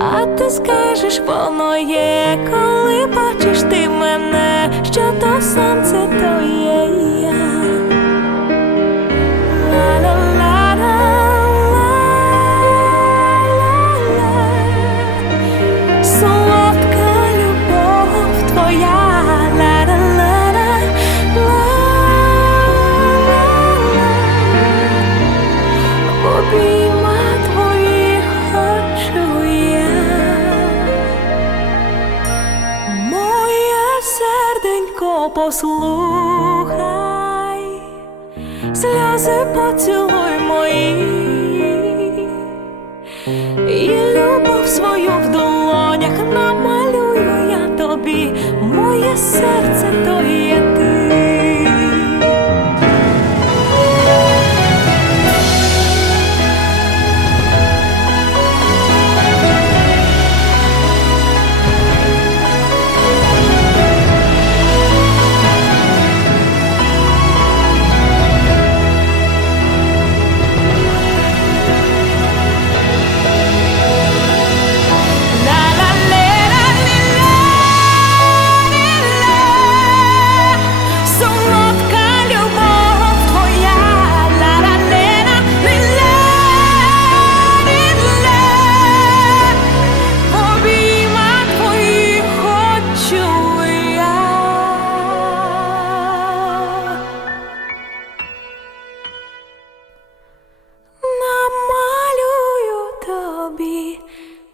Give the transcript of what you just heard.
А ти скажеш, воно є, послухай, сльози поцілуй мої,